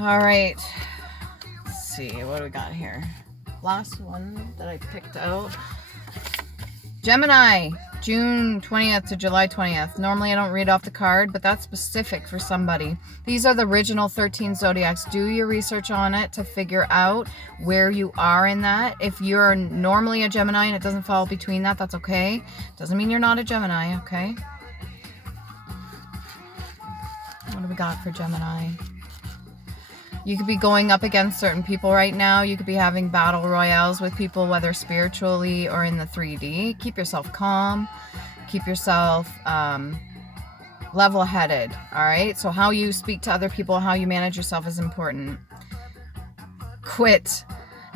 All right. Let's see. What do we got here? Last one that I picked out. Gemini, June 20th to July 20th. Normally I don't read off the card, but that's specific for somebody. These are the original 13 zodiacs. Do your research on it to figure out where you are in that. If you're normally a Gemini and it doesn't fall between that, that's okay. Doesn't mean you're not a Gemini, okay? What do we got for Gemini? You could be going up against certain people right now. You could be having battle royales with people, whether spiritually or in the 3D. Keep yourself calm. Keep yourself level-headed, all right? So how you speak to other people, how you manage yourself is important. Quit.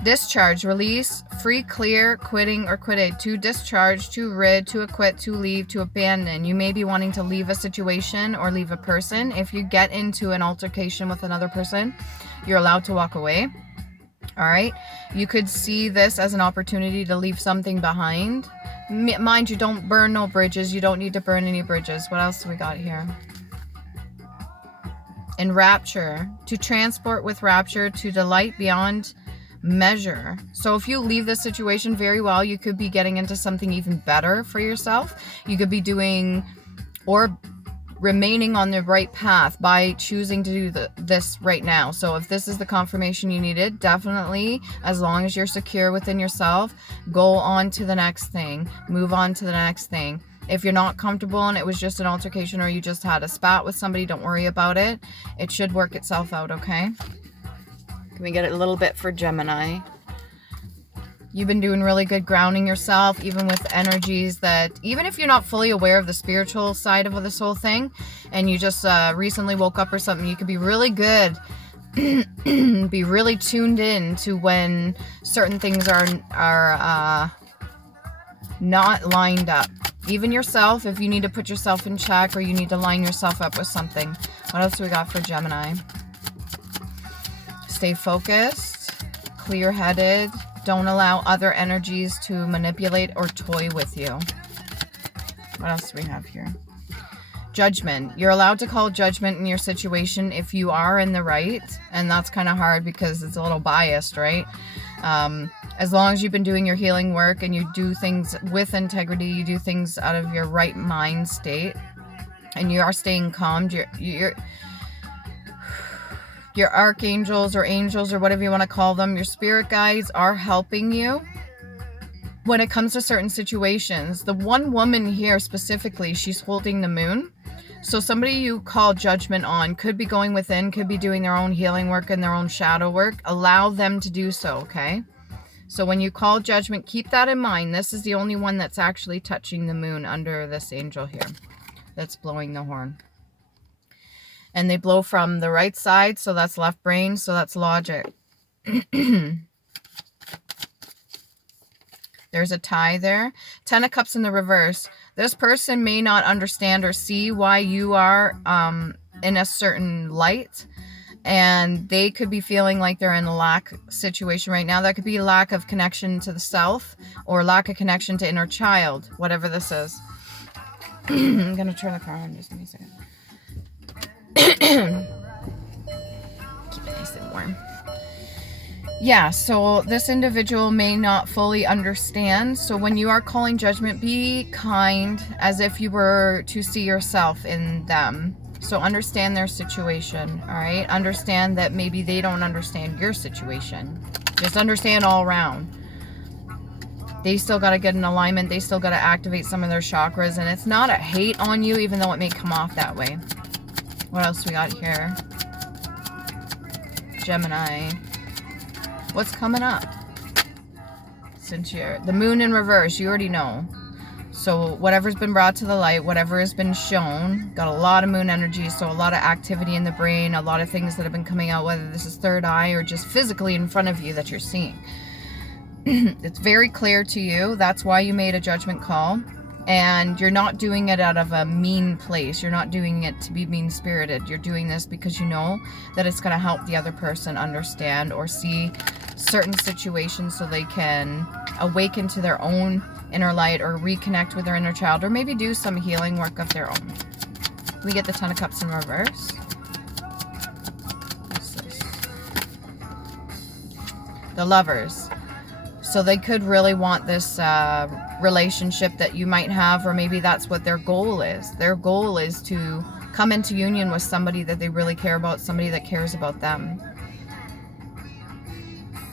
Discharge, release, free, clear, quitting, or quitted. To discharge, to rid, to acquit, to leave, to abandon. You may be wanting to leave a situation or leave a person. If you get into an altercation with another person, you're allowed to walk away. All right. You could see this as an opportunity to leave something behind. Mind you, don't burn no bridges. You don't need to burn any bridges. What else do we got here? In rapture, to transport with rapture, to delight beyond measure. So if you leave this situation very well, you could be getting into something even better for yourself. You could be doing or remaining on the right path by choosing to do this right now. So if this is the confirmation you needed, definitely, as long as you're secure within yourself, go on to the next thing. Move on to the next thing. If you're not comfortable and it was just an altercation or you just had a spat with somebody, don't worry about it. It should work itself out, okay? Can we get it a little bit for Gemini? You've been doing really good grounding yourself, even with energies that, even if you're not fully aware of the spiritual side of this whole thing, and you just recently woke up or something, you could be really good, be really tuned in to when certain things are not lined up. Even yourself, if you need to put yourself in check or you need to line yourself up with something. What else do we got for Gemini? Stay focused, clear-headed. Don't allow other energies to manipulate or toy with you. What else do we have here? Judgment. You're allowed to call judgment in your situation if you are in the right. And that's kind of hard because it's a little biased, right? As long as you've been doing your healing work and you do things with integrity, you do things out of your right mind state, and you are staying calm, your archangels or angels or whatever you want to call them, your spirit guides are helping you when it comes to certain situations. The one woman here specifically, she's holding the moon. So somebody you call judgment on could be going within, could be doing their own healing work and their own shadow work. Allow them to do so, okay? So when you call judgment, keep that in mind. This is the only one that's actually touching the moon under this angel here that's blowing the horn. And they blow from the right side, so that's left brain, so that's logic. There's a tie there. 10 of Cups in the reverse. This person may not understand or see why you are in a certain light, and they could be feeling like they're in a lack situation right now. That could be a lack of connection to the self or lack of connection to inner child, whatever this is. I'm going to turn the car on. Just give me a second. Keep it nice and warm. Yeah, so this individual may not fully understand. So when you are calling judgment, be kind as if you were to see yourself in them. So understand their situation, all right? Understand that maybe they don't understand your situation. Just understand all around. They still got to get in alignment. They still got to activate some of their chakras. And it's not a hate on you, even though it may come off that way. What else we got here? Gemini. What's coming up? Since you're the moon in reverse, you already know. So whatever's been brought to the light, whatever has been shown, got a lot of moon energy, so a lot of activity in the brain, a lot of things that have been coming out, whether this is third eye or just physically in front of you that you're seeing. It's very clear to you. That's why you made a judgment call. And you're not doing it out of a mean place. You're not doing it to be mean-spirited. You're doing this because you know that it's going to help the other person understand or see certain situations so they can awaken to their own inner light or reconnect with their inner child or maybe do some healing work of their own. We get the 10 of Cups in reverse. What's this? The Lovers. So they could really want this relationship that you might have, or maybe that's what their goal is. Their goal is to come into union with somebody that they really care about, somebody that cares about them.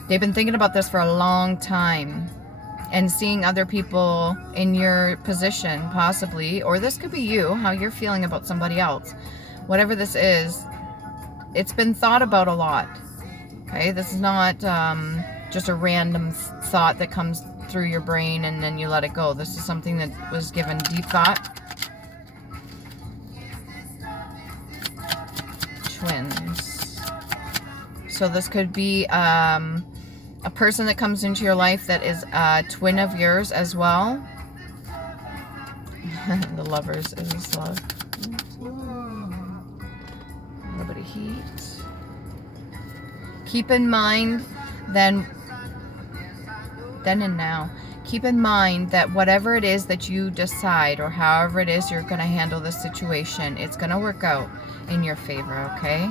They've been thinking about this for a long time and seeing other people in your position, possibly, or this could be you, how you're feeling about somebody else. Whatever this is, it's been thought about a lot. Okay, this is not just a random thought that comes through your brain and then you let it go. This is something that was given deep thought. Twins. So this could be a person that comes into your life that is a twin of yours as well. The Lovers is love. A little bit of heat. Keep in mind then and now, keep in mind that whatever it is that you decide, or however it is you're going to handle this situation, it's going to work out in your favor, okay?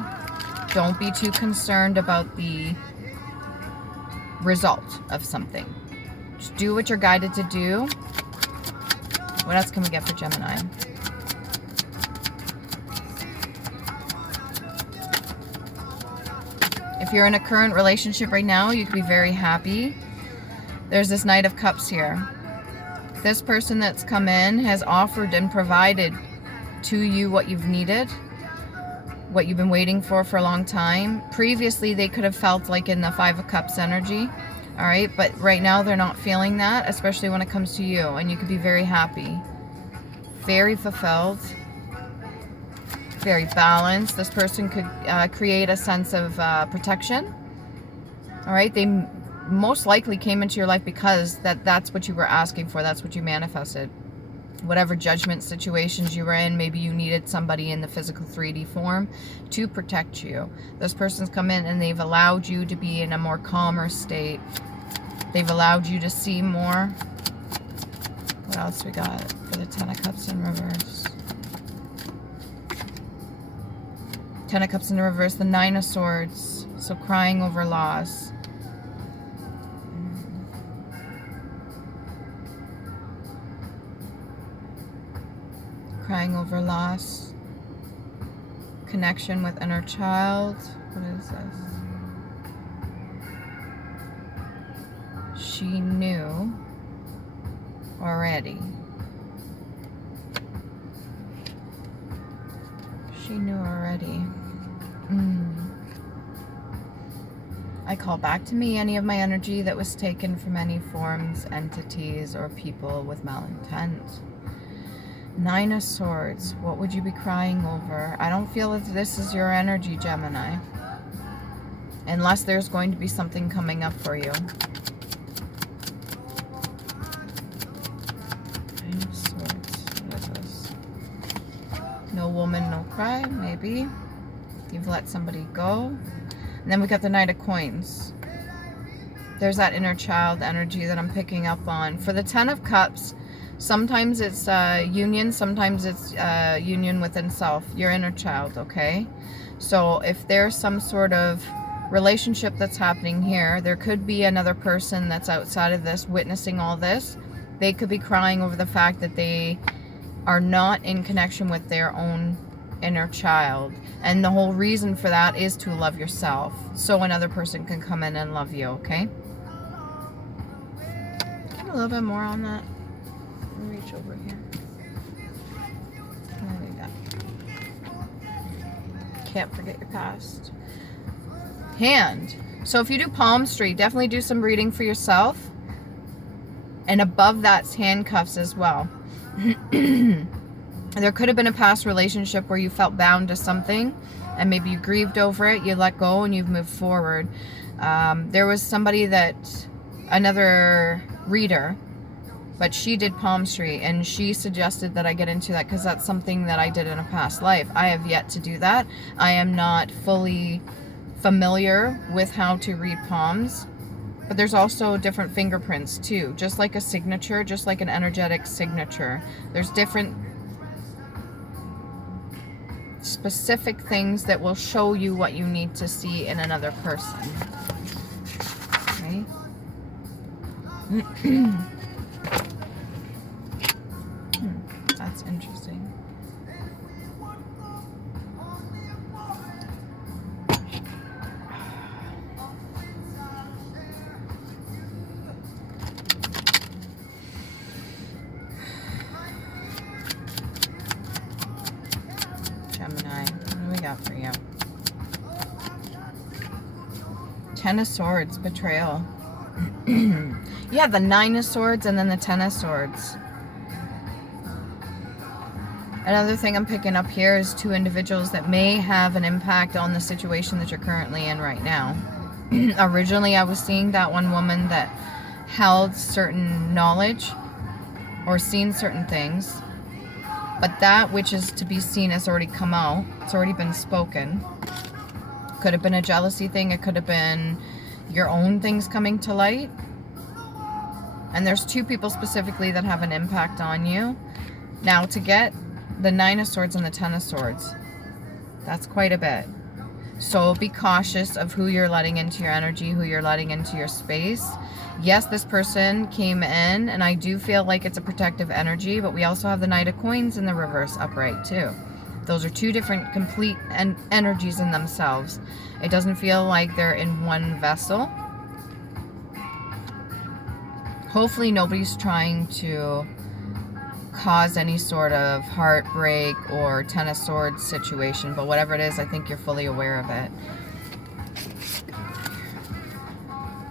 Don't be too concerned about the result of something. Just do what you're guided to do. What else can we get for Gemini? If you're in a current relationship right now, you could be very happy. There's this Knight of Cups here. This person that's come in has offered and provided to you what you've needed, what you've been waiting for a long time. Previously, they could have felt like in the Five of Cups energy, all right? But right now, they're not feeling that, especially when it comes to you, and you could be very happy, very fulfilled, very balanced. This person could create a sense of protection, all right? They most likely came into your life because that's what you were asking for. That's what you manifested. Whatever judgment situations you were in, maybe you needed somebody in the physical 3D form to protect you. This person's come in and they've allowed you to be in a more calmer state. They've allowed you to see more. What else we got for the Ten of Cups in reverse? Ten of Cups in reverse, the Nine of Swords. So crying over loss. Crying over loss. Connection with inner child. What is this? She knew already. She knew already. I call back to me any of my energy that was taken from any forms, entities, or people with malintent. Nine of Swords. What would you be crying over? I don't feel that this is your energy, Gemini. Unless there's going to be something coming up for you. Nine of Swords. What is this? No woman, no cry. Maybe. You've let somebody go. And then we got the Knight of Coins. There's that inner child energy that I'm picking up on. For the Ten of Cups, sometimes it's union, sometimes it's union within self, your inner child, okay? So if there's some sort of relationship that's happening here, there could be another person that's outside of this witnessing all this. They could be crying over the fact that they are not in connection with their own inner child. And the whole reason for that is to love yourself. So another person can come in and love you, okay? Get a little bit more on that. Reach over here. There we go. Can't forget your past. Hand. So if you do palmistry, definitely do some reading for yourself. And above that's handcuffs as well. There could have been a past relationship where you felt bound to something and maybe you grieved over it, you let go, and you've moved forward. There was somebody another reader, but she did palmistry, and she suggested that I get into that because that's something that I did in a past life. I have yet to do that. I am not fully familiar with how to read palms, but there's also different fingerprints too, just like a signature, just like an energetic signature. There's different specific things that will show you what you need to see in another person. Okay. That's interesting. Gemini, what do we got for you? Ten of Swords, betrayal. Yeah, the Nine of Swords and then the Ten of Swords. Another thing I'm picking up here is two individuals that may have an impact on the situation that you're currently in right now. Originally, I was seeing that one woman that held certain knowledge or seen certain things, but that which is to be seen has already come out. It's already been spoken. Could have been a jealousy thing. It could have been your own things coming to light. And there's two people specifically that have an impact on you. Now, to get the Nine of Swords and the Ten of Swords, that's quite a bit. So be cautious of who you're letting into your energy, who you're letting into your space. Yes, this person came in, and I do feel like it's a protective energy, but we also have the Knight of Coins in the reverse upright too. Those are two different complete energies in themselves. It doesn't feel like they're in one vessel. Hopefully nobody's trying to cause any sort of heartbreak or Ten of Swords situation, but whatever it is, I think you're fully aware of it.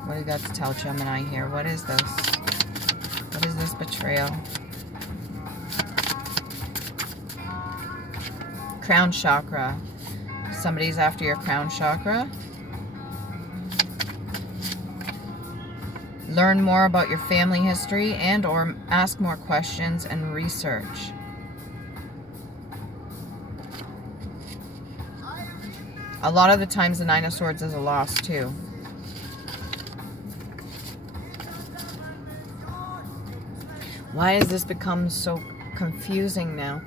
What do you got to tell Gemini here? What is this? What is this betrayal? Crown chakra. Somebody's after your crown chakra. Learn more about your family history and or ask more questions and research. A lot of the times the Nine of Swords is a loss too. Why has this become so confusing now?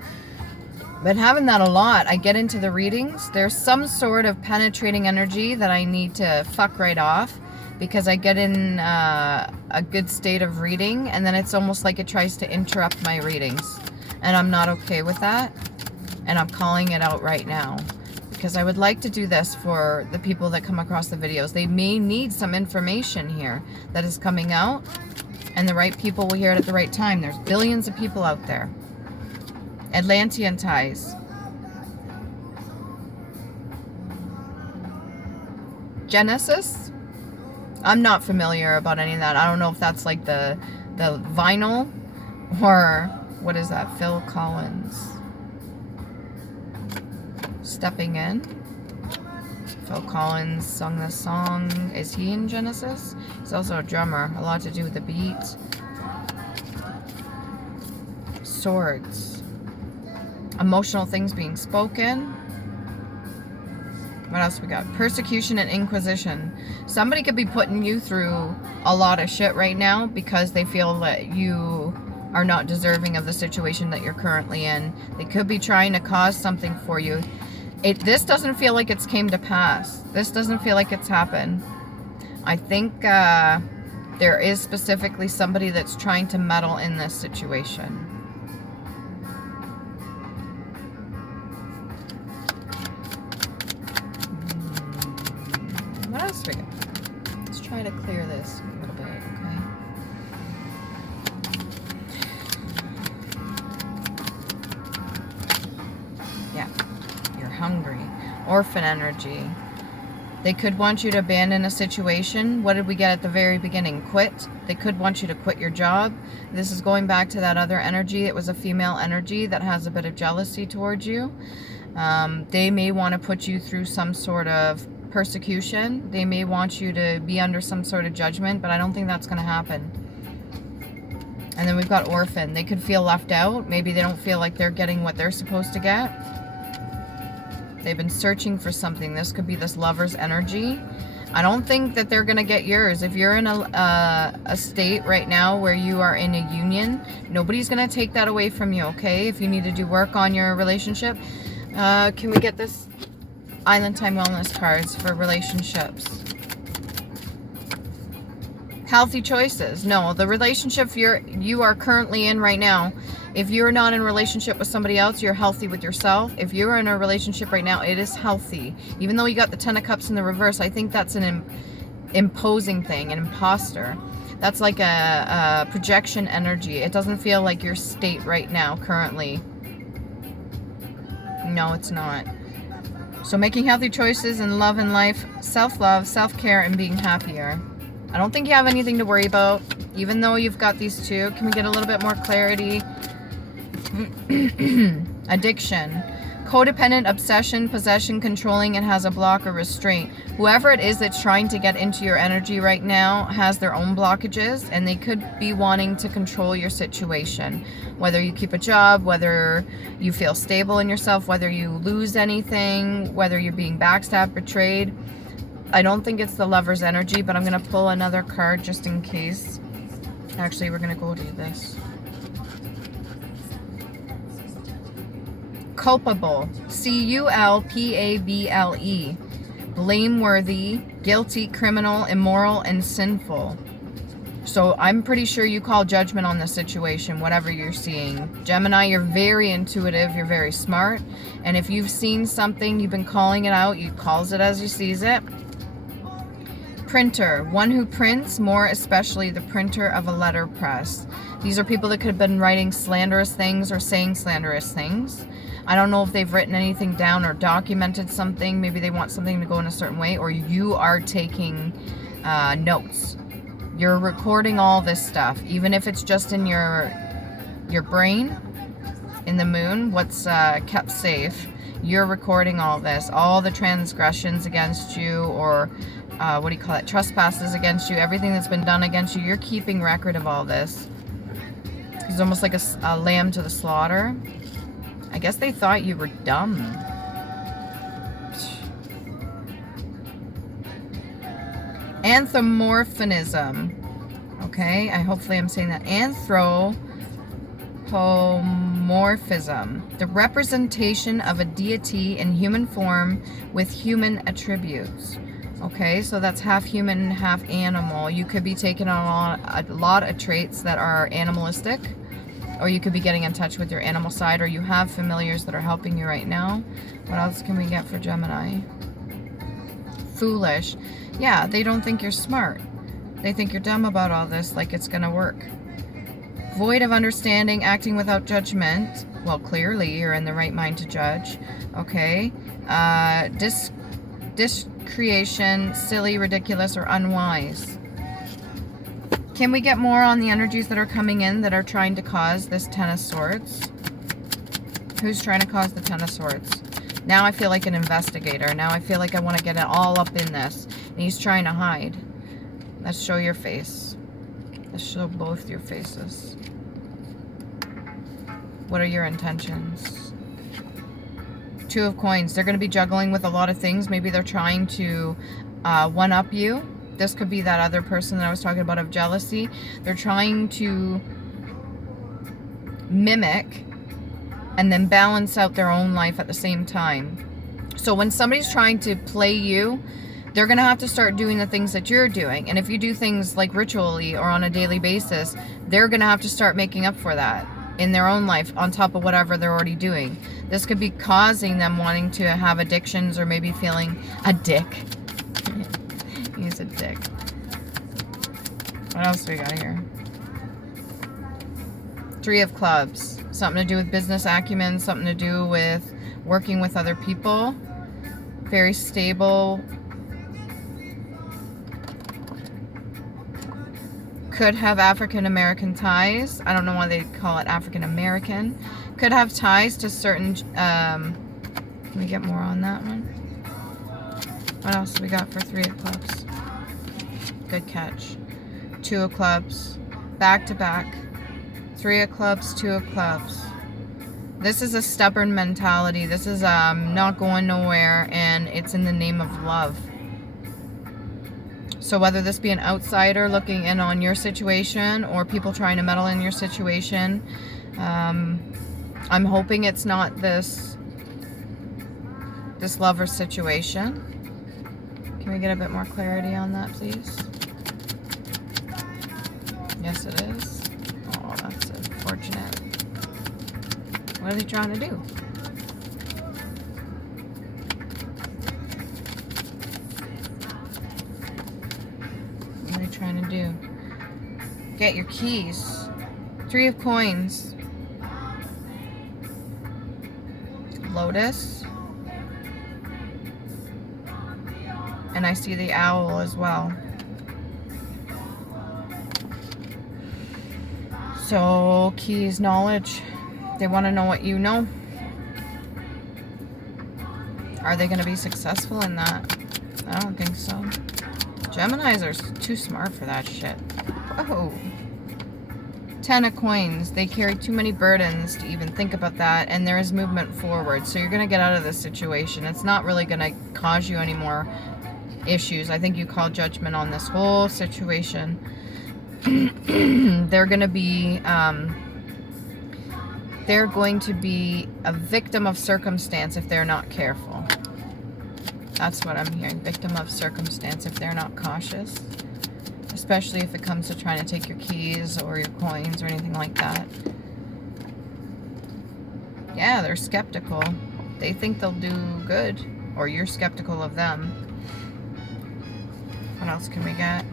Been having that a lot. I get into the readings. There's some sort of penetrating energy that I need to fuck right off, because I get in a good state of reading, and then it's almost like it tries to interrupt my readings. And I'm not okay with that. And I'm calling it out right now, because I would like to do this for the people that come across the videos. They may need some information here that is coming out, and the right people will hear it at the right time. There's billions of people out there. Atlantean ties. Genesis. I'm not familiar about any of that. I don't know if that's like the vinyl, or what is that? Phil Collins. Stepping In. Phil Collins sung this song. Is he in Genesis? He's also a drummer. A lot to do with the beat. Swords. Emotional things being spoken. What else we got? Persecution and inquisition. Somebody could be putting you through a lot of shit right now because they feel that you are not deserving of the situation that you're currently in. They could be trying to cause something for you. This doesn't feel like it's came to pass. This doesn't feel like it's happened. I think there is specifically somebody that's trying to meddle in this situation. What else we got? Let's try to clear this a little bit, okay? Yeah, you're hungry. Orphan energy. They could want you to abandon a situation. What did we get at the very beginning? Quit. They could want you to quit your job. This is going back to that other energy. It was a female energy that has a bit of jealousy towards you. They may want to put you through some sort of persecution. They may want you to be under some sort of judgment, but I don't think that's going to happen. And then we've got orphan. They could feel left out. Maybe they don't feel like they're getting what they're supposed to get. They've been searching for something. This could be this lover's energy. I don't think that they're going to get yours. If you're in a state right now where you are in a union, nobody's going to take that away from you, okay? If you need to do work on your relationship. Can we get this Island Time Wellness cards for relationships? Healthy choices. No, the relationship you are currently in right now, if you're not in a relationship with somebody else, you're healthy with yourself. If you're in a relationship right now, it is healthy. Even though you got the Ten of Cups in the reverse, I think that's an imposing thing, an imposter. That's like a projection energy. It doesn't feel like your state right now, currently. No, it's not. So making healthy choices in love and life, self-love, self-care, and being happier. I don't think you have anything to worry about, even though you've got these two. Can we get a little bit more clarity? Addiction. Codependent, obsession, possession, controlling, and has a block or restraint. Whoever it is that's trying to get into your energy right now has their own blockages, and they could be wanting to control your situation. Whether you keep a job, whether you feel stable in yourself, whether you lose anything, whether you're being backstabbed, betrayed. I don't think it's the Lover's energy, but I'm going to pull another card just in case. Actually, we're going to go do this. Culpable. C-U-L-P-A-B-L-E. Blameworthy, guilty, criminal, immoral, and sinful. So I'm pretty sure you call judgment on the situation, whatever you're seeing. Gemini, you're very intuitive, you're very smart. And if you've seen something, you've been calling it out, you calls it as you sees it. Printer, one who prints, more especially the printer of a letterpress. These are people that could have been writing slanderous things or saying slanderous things. I don't know if they've written anything down or documented something. Maybe they want something to go in a certain way, or you are taking notes. You're recording all this stuff, even if it's just in your brain, in the moon, what's kept safe. You're recording all this, all the transgressions against you, or what do you call it, trespasses against you, everything that's been done against you. You're keeping record of all this. He's almost like a lamb to the slaughter. I guess they thought you were dumb. Anthropomorphism. Okay, hopefully I'm saying that. Anthropomorphism. The representation of a deity in human form with human attributes. Okay, so that's half human, half animal. You could be taking on a lot of traits that are animalistic, or you could be getting in touch with your animal side, or you have familiars that are helping you right now. What else can we get for Gemini? Foolish. Yeah, they don't think you're smart. They think you're dumb about all this, like it's gonna work. Void of understanding, acting without judgment. Well, clearly you're in the right mind to judge. Okay. Discretion, silly, ridiculous, or unwise. Can we get more on the energies that are coming in that are trying to cause this Ten of Swords? Who's trying to cause the Ten of Swords? Now I feel like an investigator. Now I feel like I want to get it all up in this. And he's trying to hide. Let's show your face. Let's show both your faces. What are your intentions? Two of Coins. They're going to be juggling with a lot of things. Maybe they're trying to one-up you. This could be that other person that I was talking about of jealousy. They're trying to mimic and then balance out their own life at the same time. So when somebody's trying to play you, they're going to have to start doing the things that you're doing. And if you do things like ritually or on a daily basis, they're going to have to start making up for that in their own life on top of whatever they're already doing. This could be causing them wanting to have addictions, or maybe feeling a dick. He's a dick. What else do we got here? Three of Clubs. Something to do with business acumen, something to do with working with other people. Very stable. Could have African American ties. I don't know why they call it African American. Could have ties to certain. Can we get more on that one? What else do we got for Three of Clubs? Good catch. Two of Clubs. Back to back. Three of Clubs, Two of Clubs. This is a stubborn mentality. This is not going nowhere, and it's in the name of love. So whether this be an outsider looking in on your situation, or people trying to meddle in your situation, I'm hoping it's not this lover situation. Can we get a bit more clarity on that, please? Yes, it is. Oh, that's unfortunate. What are they trying to do? What are they trying to do? Get your keys. 3 of coins. Lotus. And I see the owl as well. So, keys, knowledge. They want to know what you know. Are they going to be successful in that? I don't think so. Geminis are too smart for that shit. Whoa. 10 of coins. They carry too many burdens to even think about that, and there is movement forward. So you're going to get out of this situation. It's not really going to cause you any more issues. I think you call judgment on this whole situation. They're going to be a victim of circumstance if they're not careful. That's what I'm hearing. Victim of circumstance if they're not cautious. Especially if it comes to trying to take your keys or your coins or anything like that. Yeah, they're skeptical. They think they'll do good. Or you're skeptical of them. What else can we get?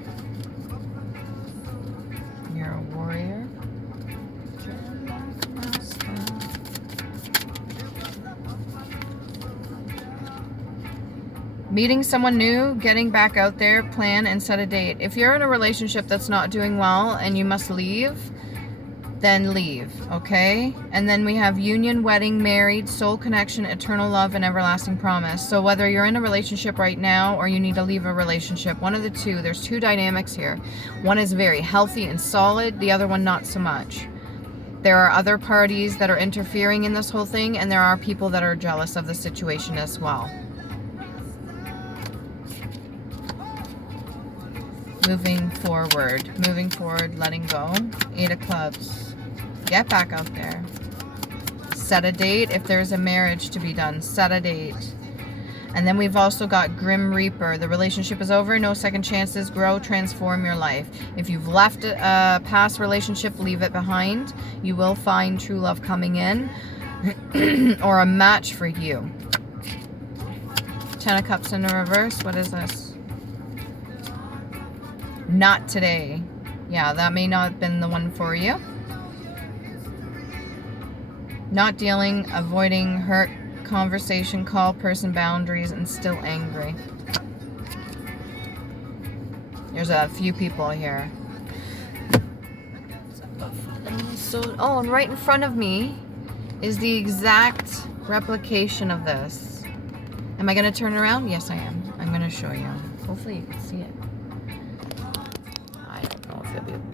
You're a warrior. Meeting someone new, getting back out there, plan and set a date. If you're in a relationship that's not doing well and you must leave, then leave, okay? And then we have union, wedding, married, soul connection, eternal love, and everlasting promise. So whether you're in a relationship right now or you need to leave a relationship, one of the two, there's 2 dynamics here. One is very healthy and solid, the other one not so much. There are other parties that are interfering in this whole thing, and there are people that are jealous of the situation as well. Moving forward, letting go. 8 of clubs. Get back out there. Set a date. If there's a marriage to be done, set a date. And then we've also got Grim Reaper. The relationship is over. No second chances. Grow, transform your life. If you've left a past relationship, leave it behind. You will find true love coming in or a match for you. 10 of Cups in the reverse. What is this? Not today. Yeah, that may not have been the one for you. Not dealing, avoiding, hurt, conversation, call, person, boundaries, and still angry. There's a few people here. Oh, and right in front of me is the exact replication of this. Am I going to turn around? Yes, I am. I'm going to show you. Hopefully you can see it. I don't know if you'll be able to.